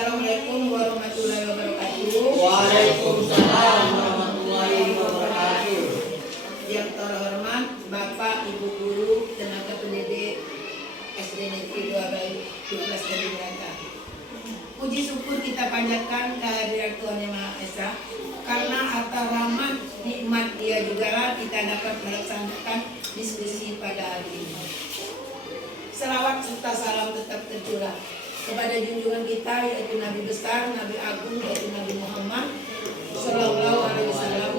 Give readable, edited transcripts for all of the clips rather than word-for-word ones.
Assalamualaikum warahmatullahi wabarakatuh. Waalaikumsalam warahmatullahi wabarakatuh. Yang terhormat Bapak Ibu Guru tenaga pendidik SD Negeri 12 Jatinegara. Puji syukur kita panjatkan kehadiran Tuhan Yang Maha Esa, karena atas rahmat nikmat Dia juga kita dapat melaksanakan diskusi pada hari ini. Selawat serta salam tetap tercurah kepada junjungan kita, yaitu Nabi besar, Nabi agung, yaitu Nabi Muhammad Sallallahu Alaihi Wasallam.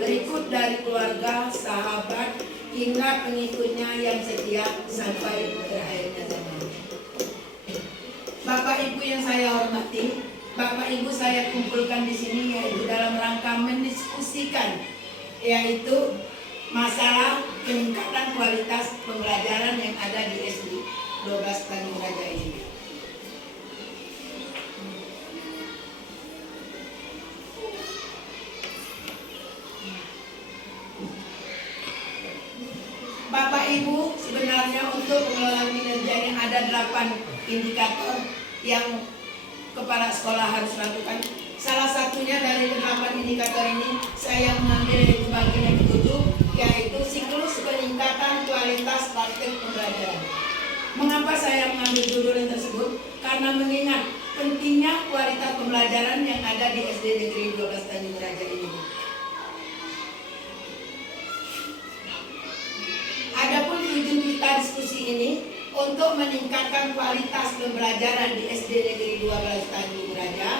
Berikut dari keluarga, sahabat, hingga pengikutnya yang setia sampai berakhirnya zaman. Bapak Ibu yang saya hormati, Bapak Ibu saya kumpulkan di sini yaitu dalam rangka mendiskusikan, yaitu masalah peningkatan kualitas pembelajaran yang ada di SD 12 Tanjung Raja ini. Bapak Ibu, sebenarnya untuk pengelolaan kinerja yang ada 8 indikator yang kepala sekolah harus lakukan. Salah satunya dari 8 indikator ini saya mengambil yaitu bagian yang ke-7, yaitu siklus peningkatan kualitas praktik pembelajaran. Mengapa saya mengambil judul yang tersebut? Karena mengingat pentingnya kualitas pembelajaran yang ada di SD Negeri 12 Tanjung Raja ini. Adapun tujuan kita diskusi ini untuk meningkatkan kualitas pembelajaran di SD Negeri 12 Tanjung Raja.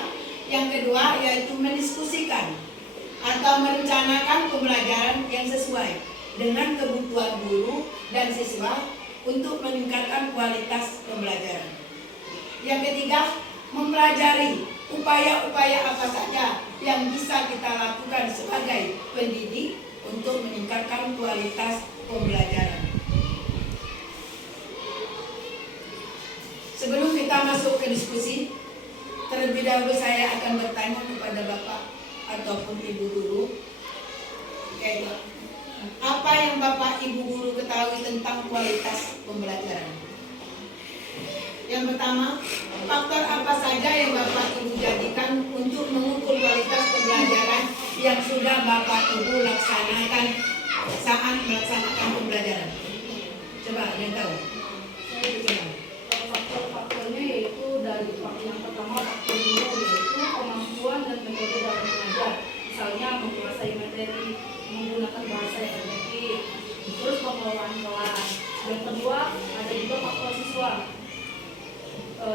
Yang kedua yaitu mendiskusikan atau merencanakan pembelajaran yang sesuai dengan kebutuhan guru dan siswa untuk meningkatkan kualitas pembelajaran. Yang ketiga, mempelajari upaya-upaya apa saja yang bisa kita lakukan sebagai pendidik untuk meningkatkan kualitas pembelajaran. Sebelum kita masuk ke diskusi, terlebih dahulu saya akan bertanya kepada Bapak ataupun Ibu Guru, yaitu apa yang Bapak Ibu Guru ketahui tentang kualitas pembelajaran? Yang pertama, faktor apa saja yang Bapak Ibu jadikan untuk mengukur kualitas pembelajaran yang sudah Bapak Ibu laksanakan saat melaksanakan pembelajaran? Coba yang tahu. Faktor-faktornya yaitu dari yang pertama faktor dulu yaitu kemampuan dan metode dalam mengajar, misalnya menguasai materi, menggunakan bahasa yang efektif, terus pengelolaan kelas. Yang kedua ada juga faktor siswa,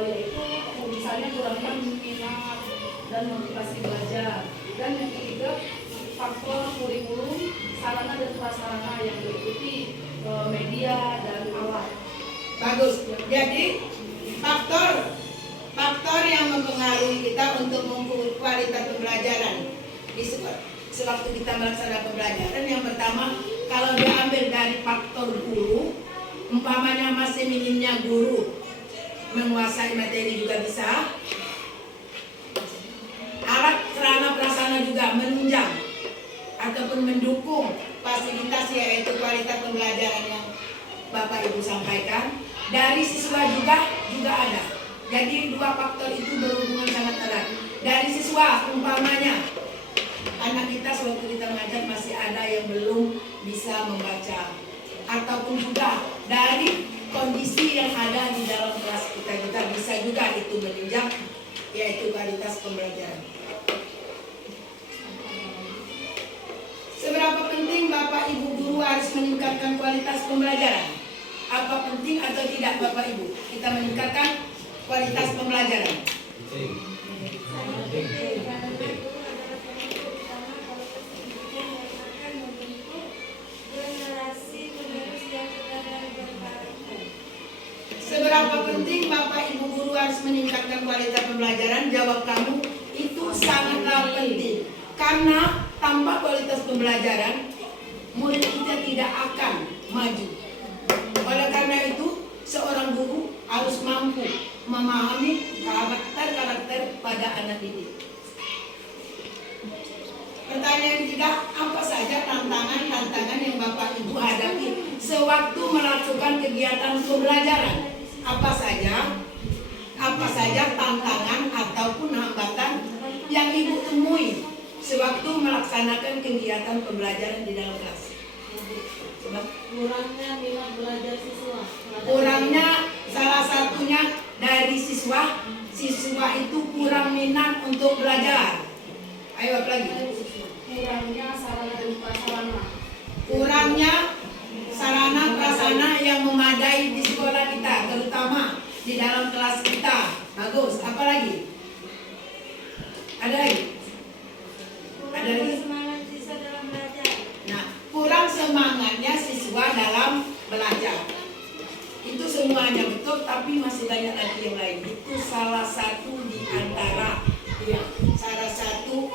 yaitu misalnya kurangnya minat dan motivasi belajar. Dan yang ketiga faktor kurikulum, sarana dan prasarana yang meliputi media dan alat. Bagus. Jadi faktor yang mempengaruhi kita untuk mengukur kualitas pembelajaran di sewaktu kita melaksanakan pembelajaran, yang pertama kalau diambil dari faktor guru, umpamanya masih minimnya guru menguasai materi juga bisa, alat sarana prasarana juga menunjang ataupun mendukung fasilitas yaitu kualitas pembelajaran yang Bapak Ibu sampaikan. Dari siswa juga ada. Jadi dua faktor itu berhubungan sangat erat. Dari siswa, umpamanya anak kita sewaktu kita mengajar masih ada yang belum bisa membaca, ataupun juga dari kondisi yang ada di dalam kelas kita bisa juga itu menunjang yaitu kualitas pembelajaran. Seberapa penting Bapak Ibu Guru harus meningkatkan kualitas pembelajaran? Apa penting atau tidak Bapak Ibu kita meningkatkan kualitas pembelajaran? Seberapa penting Bapak Ibu Guru harus meningkatkan kualitas pembelajaran? Jawab kamu, itu sangatlah penting. Karena tanpa kualitas pembelajaran, murid kita tidak akan maju. Oleh karena itu, seorang guru harus mampu memahami karakter pada anak didik. Pertanyaan ketiga, apa saja tantangan yang Bapak Ibu hadapi sewaktu melakukan kegiatan pembelajaran? Apa saja? apa saja tantangan ataupun hambatan yang Ibu temui sewaktu melaksanakan kegiatan pembelajaran di dalam kelas? Coba. Kurangnya minat belajar siswa. Kurangnya salah satunya dari siswa itu kurang minat untuk belajar. Ayo apa lagi? Kurangnya sarana dan prasarana. Kurangnya sarana prasarana yang memadai di sekolah kita, terutama di dalam kelas kita. Bagus. Apa lagi? Ada lagi? Ada lagi? Semangat siswa dalam belajar. Nah, kurang semangatnya siswa dalam belajar. Itu semuanya betul, tapi masih banyak lagi yang lain. Itu salah satu di antara salah satu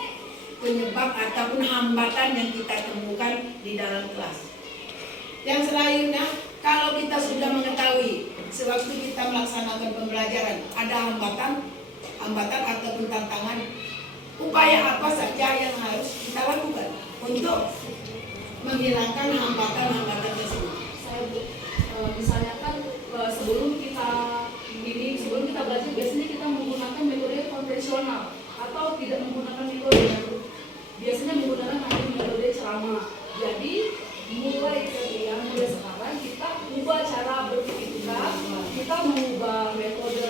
penyebab ataupun hambatan yang kita temukan di dalam kelas. Yang selanjutnya, kalau kita sudah mengetahui sewaktu kita melaksanakan pembelajaran ada hambatan ataupun tantangan, upaya apa saja yang harus kita lakukan untuk menghilangkan hambatan-hambatan tersebut? Misalnya kan sebelum kita belajar biasanya kita menggunakan metode konvensional atau tidak menggunakan metode biasanya menggunakan metode ceramah. Jadi mulai sekarang kita ubah cara berpikir kita mengubah metode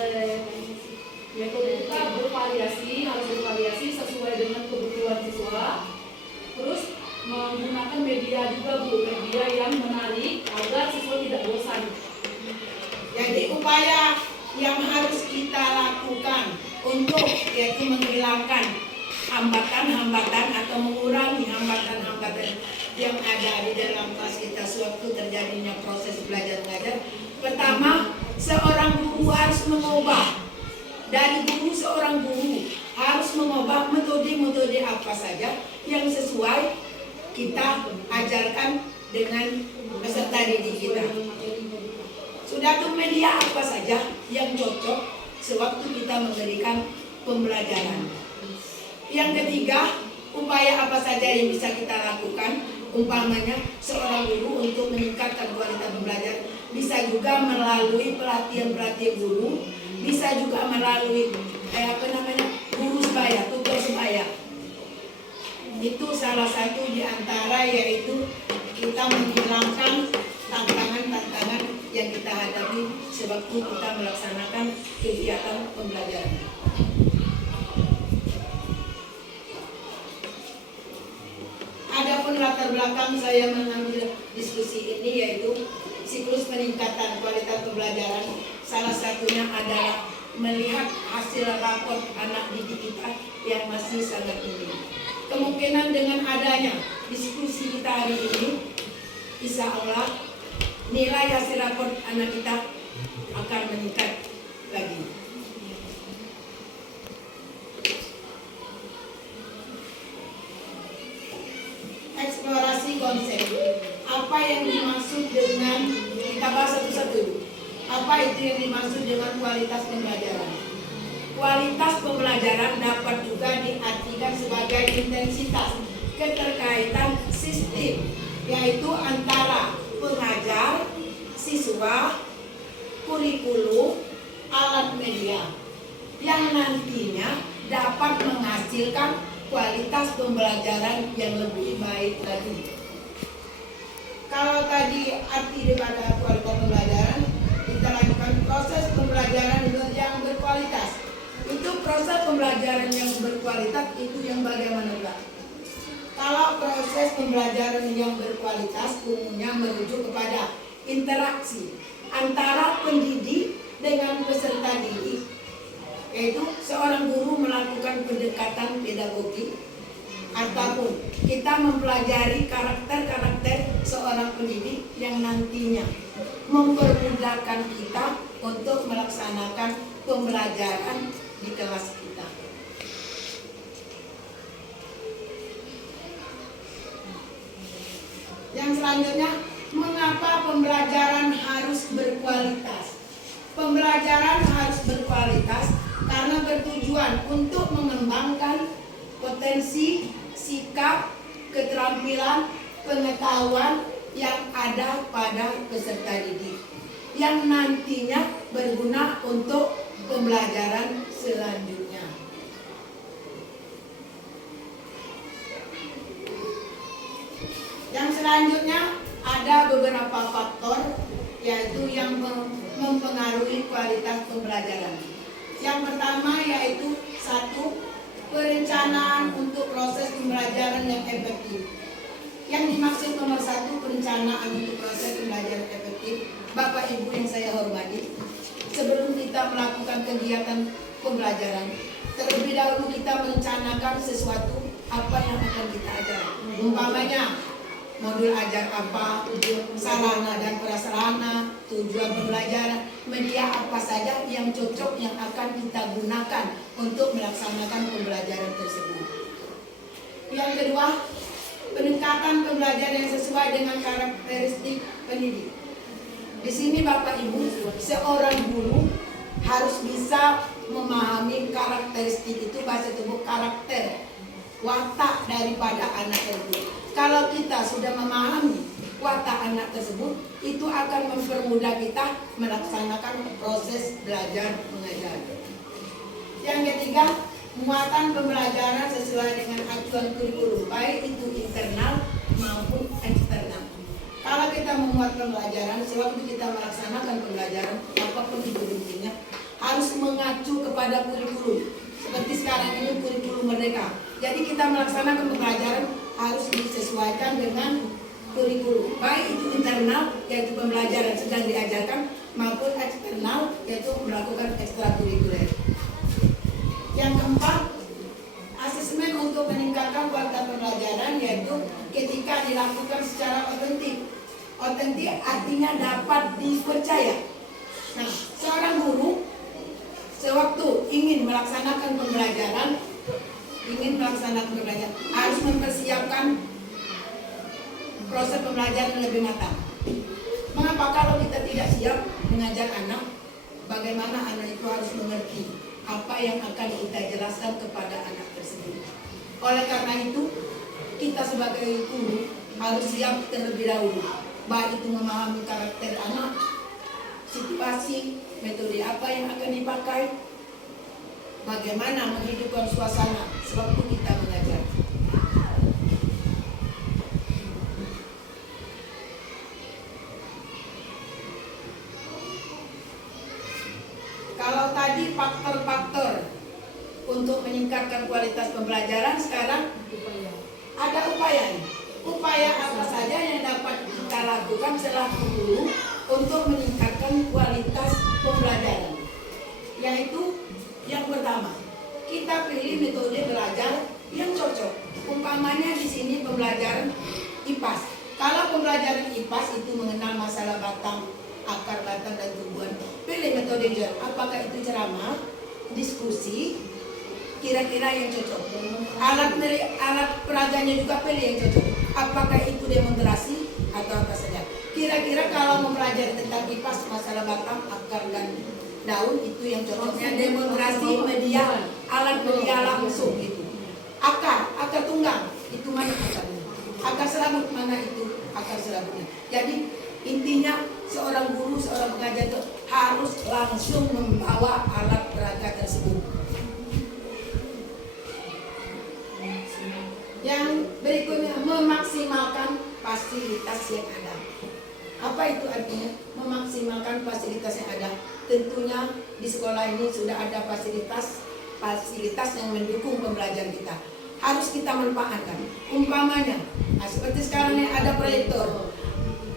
kita harus bervariasi sesuai dengan kebutuhan siswa. Terus menggunakan media juga media yang menarik agar siswa tidak bosan. Jadi upaya yang harus kita lakukan untuk yaitu menghilangkan hambatan-hambatan atau mengurangi hambatan-hambatan yang ada di dalam kelas kita sewaktu terjadinya proses belajar mengajar. Pertama, seorang guru harus mengubah. Dari seorang guru harus mengubah metode-metode apa saja yang sesuai kita ajarkan dengan peserta didik kita. Sudah tuh media apa saja yang cocok sewaktu kita memberikan pembelajaran. Yang ketiga, upaya apa saja yang bisa kita lakukan, umpamanya seorang guru untuk meningkatkan kualitas belajar bisa juga melalui pelatihan guru, bisa juga melalui guru sebaya, tutor sebaya. Itu salah satu di antara yaitu kita menghilangkan tantangan-tantangan yang kita hadapi sewaktu kita melaksanakan kegiatan pembelajaran. Adapun latar belakang saya mengambil diskusi ini yaitu siklus peningkatan kualitas pembelajaran. Salah satunya adalah melihat hasil rapor anak didik kita yang masih sangat tinggi. Kemungkinan dengan adanya diskusi kita hari ini, insya Allah nilai hasil rapor anak kita akan meningkat lagi. Eksplorasi konsep. Apa yang dimaksud dengan, kita bahas satu-satu. Apa itu yang dimaksud dengan kualitas pembelajaran? Kualitas pembelajaran dapat juga diartikan sebagai intensitas keterkaitan sistem, yaitu antara pengajar, siswa, kurikulum, alat media, yang nantinya dapat menghasilkan kualitas pembelajaran yang lebih baik lagi. Kalau tadi arti daripada kualitas pembelajaran, kita lakukan proses pembelajaran yang berkualitas. Itu proses pembelajaran yang berkualitas itu yang bagaimana Pak? Kalau proses pembelajaran yang berkualitas umumnya merujuk kepada interaksi antara pendidik dengan peserta didik, yaitu seorang guru melakukan pendekatan pedagogi ataupun kita mempelajari karakter-karakter seorang pendidik yang nantinya mempermudahkan kita untuk melaksanakan pembelajaran di kelas kita. Yang selanjutnya, mengapa pembelajaran harus berkualitas? Pembelajaran harus berkualitas karena bertujuan untuk mengembangkan potensi, sikap, keterampilan, pengetahuan yang ada pada peserta didik yang nantinya berguna untuk pembelajaran selanjutnya. Yang selanjutnya ada beberapa faktor yaitu yang mempengaruhi kualitas pembelajaran. Yang pertama yaitu satu, perencanaan untuk proses pembelajaran yang efektif. Yang dimaksud nomor satu, perencanaan untuk proses pembelajaran efektif. Bapak Ibu yang saya hormati, sebelum kita melakukan kegiatan pembelajaran, terlebih dahulu kita merencanakan sesuatu apa yang akan kita ajar. Umpamanya modul ajar apa, sarana dan prasarana, tujuan pembelajaran, media apa saja yang cocok yang akan kita gunakan untuk melaksanakan pembelajaran tersebut. Yang kedua, peningkatan pembelajaran yang sesuai dengan karakteristik pendidik. Di sini Bapak Ibu, seorang guru harus bisa memahami karakteristik itu, bahasa tubuh karakter, watak daripada anak itu. Kalau kita sudah memahami watak anak tersebut, itu akan mempermudah kita melaksanakan proses belajar mengajar. Yang ketiga, muatan pembelajaran sesuai dengan acuan kurikulum, baik itu internal maupun eksternal. Kalau kita memuat pembelajaran, sewaktu kita melaksanakan pembelajaran, apapun itu bentuknya, harus mengacu kepada kurikulum. Seperti sekarang ini kurikulum merdeka. Jadi kita melaksanakan pembelajaran harus disesuaikan dengan kurikulum, baik itu internal yaitu pembelajaran sedang diajarkan maupun eksternal yaitu melakukan ekstrakurikuler. Yang keempat, asesmen untuk meningkatkan kualitas pembelajaran yaitu ketika dilakukan secara otentik. Otentik artinya dapat dipercaya. Nah, seorang guru sewaktu ingin melaksanakan pembelajaran harus mempersiapkan proses pembelajaran lebih matang. Mengapa? Kalau kita tidak siap mengajar anak, bagaimana anak itu harus mengerti apa yang akan kita jelaskan kepada anak tersebut. Oleh karena itu, kita sebagai guru harus siap terlebih dahulu, baik itu memahami karakter anak, situasi, metode apa yang akan dipakai, bagaimana menghidupkan suasana sewaktu kita mengajar. Kalau tadi faktor-faktor untuk meningkatkan kualitas pembelajaran, sekarang ada upaya. Upaya apa saja yang dapat kita lakukan selaku guru untuk meningkatkan kualitas pembelajaran? Yaitu yang pertama, kita pilih metode belajar yang cocok. Umpamanya di sini pembelajaran IPAS. Kalau pembelajaran IPAS itu mengenal masalah batang, akar batang dan tumbuhan, pilih metode JER. Apakah itu ceramah, diskusi, kira-kira yang cocok. Alat peraganya juga pilih yang cocok. Apakah itu demonstrasi atau apa saja. Kira-kira kalau mempelajari tentang IPAS, masalah batang, akar dan daun, itu yang cocoknya demonstrasi media, alat media langsung itu. Akar tunggang, itu mana akarnya? Akar serabut, mana itu akar serabutnya? Jadi intinya seorang guru, seorang pengajar itu harus langsung membawa alat peraga tersebut. Yang berikutnya, memaksimalkan fasilitas yang ada. Apa itu artinya? Memaksimalkan fasilitas yang ada. Tentunya di sekolah ini sudah ada fasilitas yang mendukung pembelajaran kita. Harus kita manfaatkan. Umpamanya, seperti sekarang ini ada proyektor.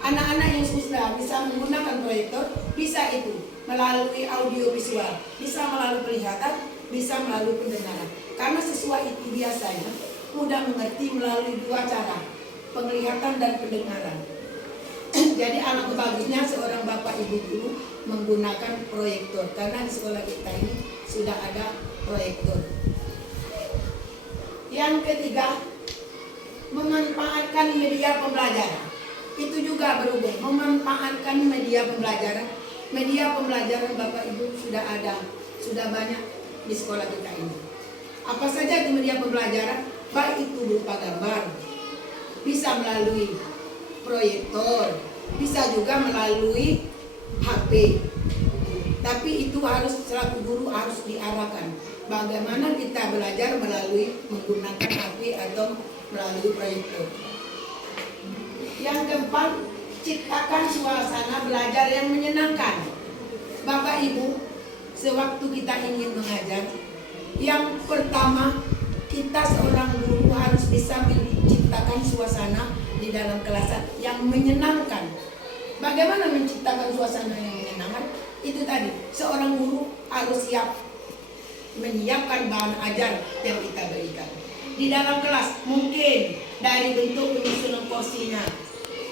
Anak-anak yang sudah bisa menggunakan proyektor, bisa itu melalui audio visual, bisa melalui penglihatan, bisa melalui pendengaran. Karena siswa itu biasanya mudah mengerti melalui dua cara, penglihatan dan pendengaran. Jadi alangkah bagusnya seorang bapak ibu guru menggunakan proyektor, karena di sekolah kita ini sudah ada proyektor. Yang ketiga, memanfaatkan media pembelajaran. Itu juga berhubung, memanfaatkan media pembelajaran. Media pembelajaran bapak ibu sudah ada, sudah banyak di sekolah kita ini. Apa saja di media pembelajaran, baik itu berupa gambar, bisa melalui proyektor, bisa juga melalui HP. Tapi itu harus selaku guru harus diarahkan. Bagaimana kita belajar melalui menggunakan HP atau melalui proyektor. Yang keempat, ciptakan suasana belajar yang menyenangkan. Bapak Ibu, sewaktu kita ingin mengajar, yang pertama kita seorang guru harus bisa menciptakan suasana di dalam kelas yang menyenangkan. Bagaimana menciptakan suasana yang menyenangkan? Itu tadi, seorang guru harus siap menyiapkan bahan ajar yang kita berikan. Di dalam kelas mungkin dari bentuk penyusunan porsinya,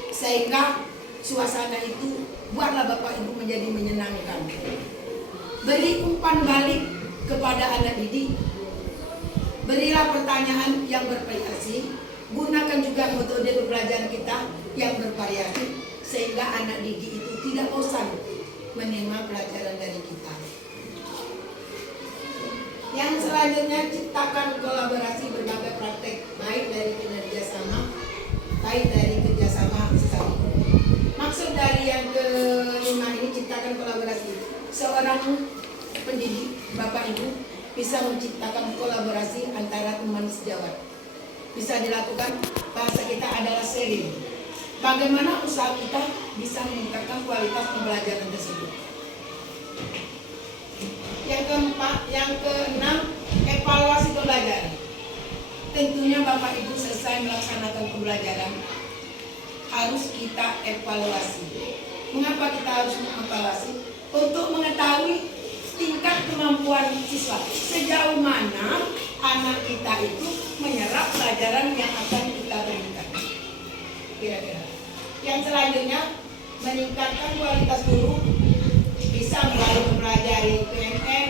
sehingga suasana itu buatlah Bapak Ibu menjadi menyenangkan. Beri umpan balik kepada anak didik. Berilah pertanyaan yang bervariasi. Gunakan juga metode pembelajaran kita yang bervariasi sehingga anak didik itu tidak bosan menerima pelajaran dari kita. Yang selanjutnya, ciptakan kolaborasi berbagai praktek, baik dari kerjasama sesama. Maksud dari yang kelima ini, ciptakan kolaborasi. Seorang pendidik, Bapak Ibu, bisa menciptakan kolaborasi antara teman sejawat. Bisa dilakukan, bahasa kita adalah sharing. Bagaimana usaha kita bisa meningkatkan kualitas pembelajaran tersebut. Yang keenam, evaluasi pembelajaran. Tentunya Bapak Ibu selesai melaksanakan pembelajaran, harus kita evaluasi. Mengapa kita harus mengevaluasi? Untuk mengetahui tingkat kemampuan siswa, sejauh mana anak kita itu menyerap pelajaran yang akan kita berikan. Kira-kira. Yang selanjutnya, meningkatkan kualitas guru, bisa melalui mempelajari PMN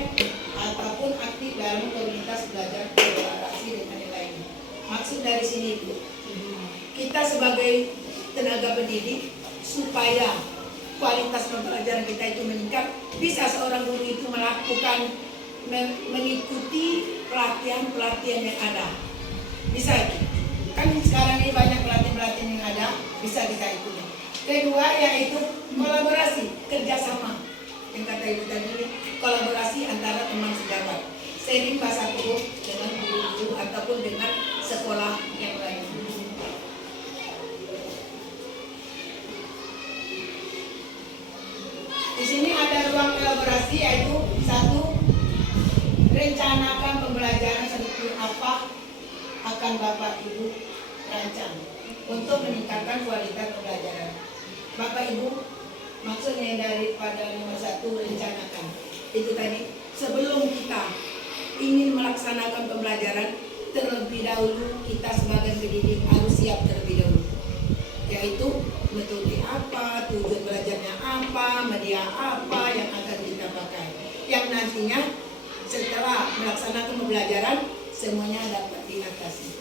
ataupun aktif dalam komunitas belajar kolaborasi dengan yang lainnya. Maksud dari sini itu, kita sebagai tenaga pendidik supaya kualitas pembelajaran kita itu meningkat, bisa seorang guru itu melakukan mengikuti pelatihan-pelatihan yang ada. Bisa itu. Kan sekarang ini banyak pelatihan-pelatihan yang ada, bisa kita ikuti. Kedua yaitu kolaborasi, kerjasama. Yang kata Ibu tadi, kolaborasi antara teman sejawat. Sharing bahasa tubuh dengan guru-guru ataupun dengan sekolah yang lain. Di sini ada ruang kolaborasi, yaitu satu, rencanakan pembelajaran seperti apa akan Bapak Ibu rancang untuk meningkatkan kualitas pembelajaran. Bapak Ibu, maksudnya daripada nomor satu, rencanakan. Itu tadi, sebelum kita ingin melaksanakan pembelajaran, terlebih dahulu kita sebagai pendidik harus siap terlebih dahulu. Yaitu metode apa, tujuan belajarnya apa, media apa yang akan kita pakai. Yang nantinya setelah melaksanakan pembelajaran, semuanya dapat diatasi.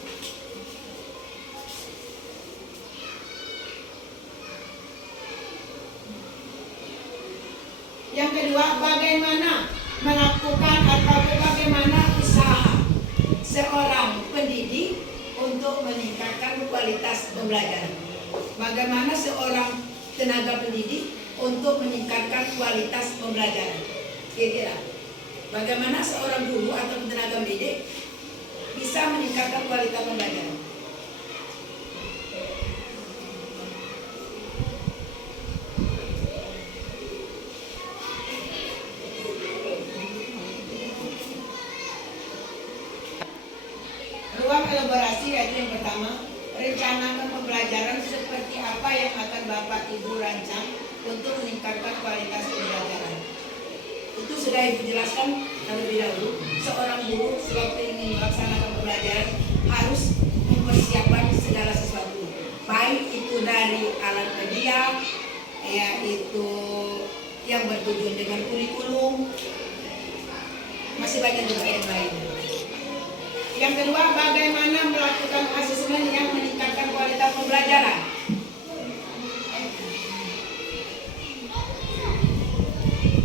Yang kedua, bagaimana melakukan atau bagaimana usaha seorang pendidik untuk meningkatkan kualitas pembelajaran. Bagaimana seorang tenaga pendidik untuk meningkatkan kualitas pembelajaran. Kira-kira, bagaimana seorang guru atau tenaga pendidik bisa meningkatkan kualitas pembelajaran. Ruang elaborasi yaitu yang pertama, rencanakan pembelajaran seperti apa yang akan Bapak Ibu rancang untuk meningkatkan kualitas pembelajaran. Itu sudah Ibu jelaskan terlebih dahulu. Seorang guru sewaktu ingin melaksanakan pembelajaran harus mempersiapkan segala sesuatu, baik itu dari alat media, yaitu yang bertujuan dengan kurikulum, masih banyak juga yang lain. Yang kedua, bagaimana melakukan asesmen yang meningkatkan kualitas pembelajaran.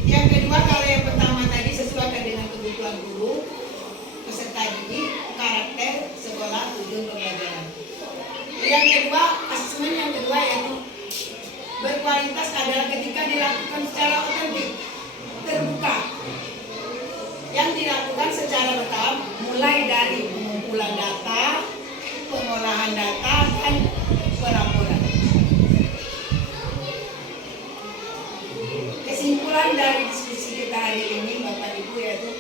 Yang kedua, kalau yang pertama tadi sesuaikan dengan kebutuhan guru, peserta didik, karakter sekolah, tujuan pembelajaran. Yang kedua, asesmen yang kedua yaitu berkualitas adalah ketika dilakukan secara otentik. terbuka yang dilakukan secara bertahap mulai dari pengumpulan data, pengolahan data, dan pelaporan. Kesimpulan dari diskusi kita hari ini Bapak Ibu yaitu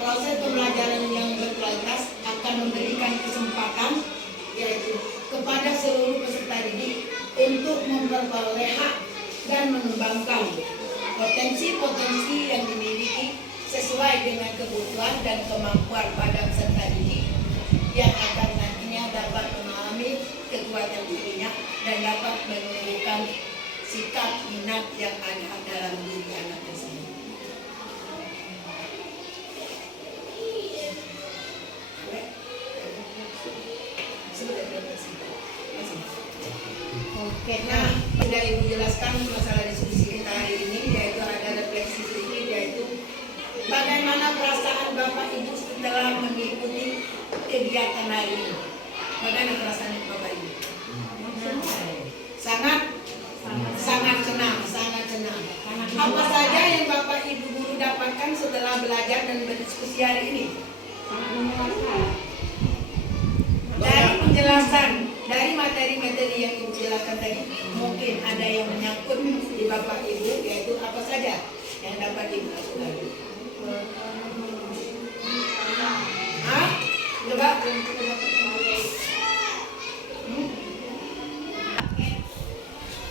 proses pembelajaran yang berkualitas akan memberikan kesempatan yaitu kepada seluruh peserta didik untuk memperoleh hak dan mengembangkan potensi-potensi yang dimiliki sesuai dengan kebutuhan dan kemampuan pada peserta didik yang akan nantinya dapat memahami kekuatan dirinya dan dapat menunjukkan sikap minat yang ada dalam diri anak tersebut. Oke, nah sudah Ibu jelaskan masalah diskusi kita hari ini yaitu ada refleksi sedikit yaitu bagaimana perasaan Bapak Ibu setelah mengikuti kegiatan hari ini. Bagaimana perasaan Bapak Ibu? Sangat senang. Apa saja yang Bapak Ibu guru dapatkan setelah belajar dan berdiskusi hari ini? Dari penjelasan, dari materi-materi yang Ibu jelaskan tadi, mungkin ada yang menyangkut di Bapak Ibu, yaitu apa saja yang dapat Ibu lakukan? Hah? Coba.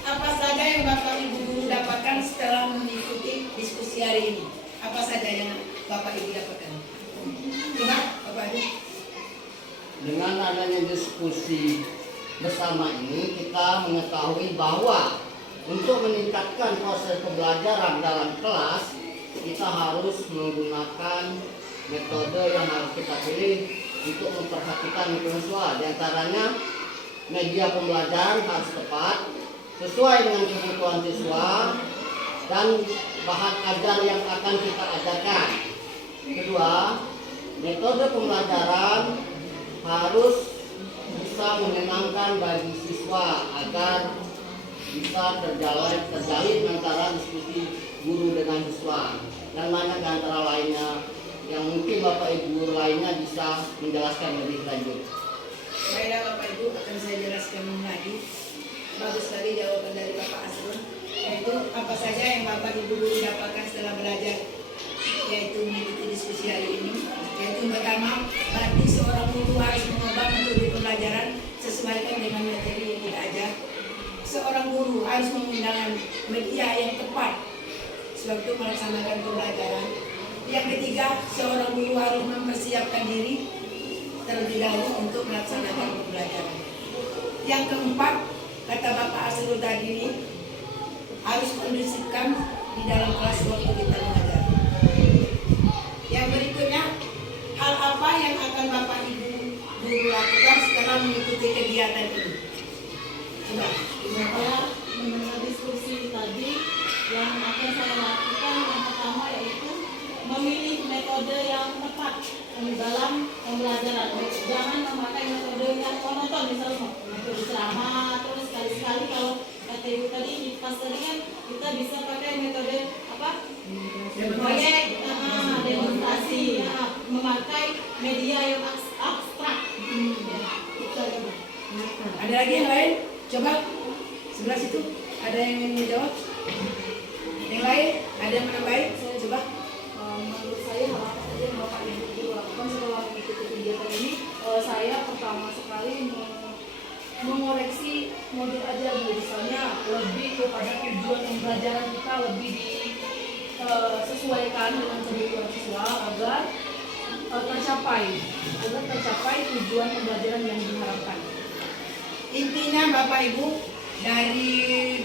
Apa saja yang Bapak Ibu guru dapatkan setelah mengikuti diskusi hari ini? Apa saja yang Bapak Ibu dapatkan? Coba, Bapak Ibu. Dengan adanya diskusi bersama ini kita mengetahui bahwa untuk meningkatkan proses pembelajaran dalam kelas kita harus menggunakan metode yang harus kita pilih untuk memperhatikan siswa. Di antaranya media pembelajaran harus tepat sesuai dengan kebutuhan siswa dan bahan ajar yang akan kita ajarkan. Kedua, metode pembelajaran harus bisa menyenangkan bagi siswa agar bisa terjalin antara diskusi guru dengan siswa dan banyak antara lainnya yang mungkin Bapak Ibu lainnya bisa menjelaskan lebih lanjut. Baiklah Bapak Ibu, akan saya jelaskan lagi. Bagus sekali jawaban dari Bapak Asrun, yaitu apa saja yang Bapak Ibu guru dapatkan setelah belajar, yaitu mengikuti diskusi hari ini. Yaitu pertama, berarti seorang guru harus mengubah metode pembelajaran sesuaikan dengan materi yang kita ajar. Seorang guru harus menggunakan media yang tepat sewaktu melaksanakan pembelajaran. Yang ketiga, seorang guru harus mempersiapkan diri terlebih dahulu untuk melaksanakan pembelajaran. Yang keempat, kata Bapak Asrul tadi ini, harus kondusifkan di dalam kelas waktu kita mengajar. Yang berikutnya, hal apa yang akan Bapak Ibu guru lakukan setelah mengikuti kegiatan ini? Coba. Saya mendengar diskusi tadi, yang akan saya lakukan yang pertama yaitu memilih metode yang tepat dalam pembelajaran. Jangan memakai metode yang monoton, misalnya metode ceramah, terus sekali-sekali kalau kata Ibu tadi di pas tadi kan kita bisa pakai metode apa? Proyek, demonstrasi, memakai media yang abstrak. Ada lagi yang lain? Coba sebelah situ ada yang ingin menjawab? Yang lain ada yang menambahin? Coba. Menurut saya hal apa saja yang Bapak Ibu guru lakukan setelah mengikuti kegiatan ini? Saya pertama sekali mengoreksi modul ajar, misalnya lebih kepada tujuan pembelajaran kita lebih disesuaikan dengan kebutuhan siswa agar tercapai tujuan pembelajaran yang diharapkan. Intinya Bapak Ibu, dari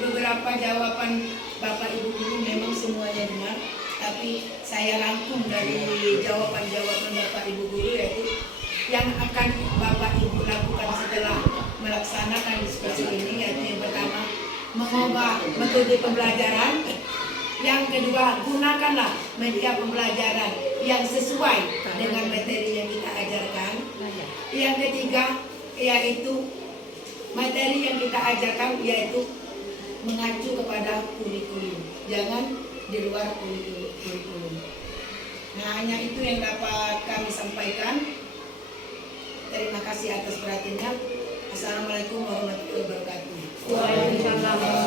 beberapa jawaban Bapak Ibu guru memang semuanya benar, tapi saya rangkum dari jawaban-jawaban Bapak Ibu guru yaitu yang akan Bapak Ibu lakukan setelah melaksanakan diskusi ini, yaitu yang pertama mengubah metode pembelajaran, yang kedua gunakanlah media pembelajaran yang sesuai dengan materi yang kita ajarkan, yang ketiga yaitu materi yang kita ajarkan yaitu mengacu kepada kurikulum. Jangan di luar kurikulum. Nah, hanya itu yang dapat kami sampaikan. Terima kasih atas perhatiannya. Assalamualaikum warahmatullahi wabarakatuh. Waalaikumsalam.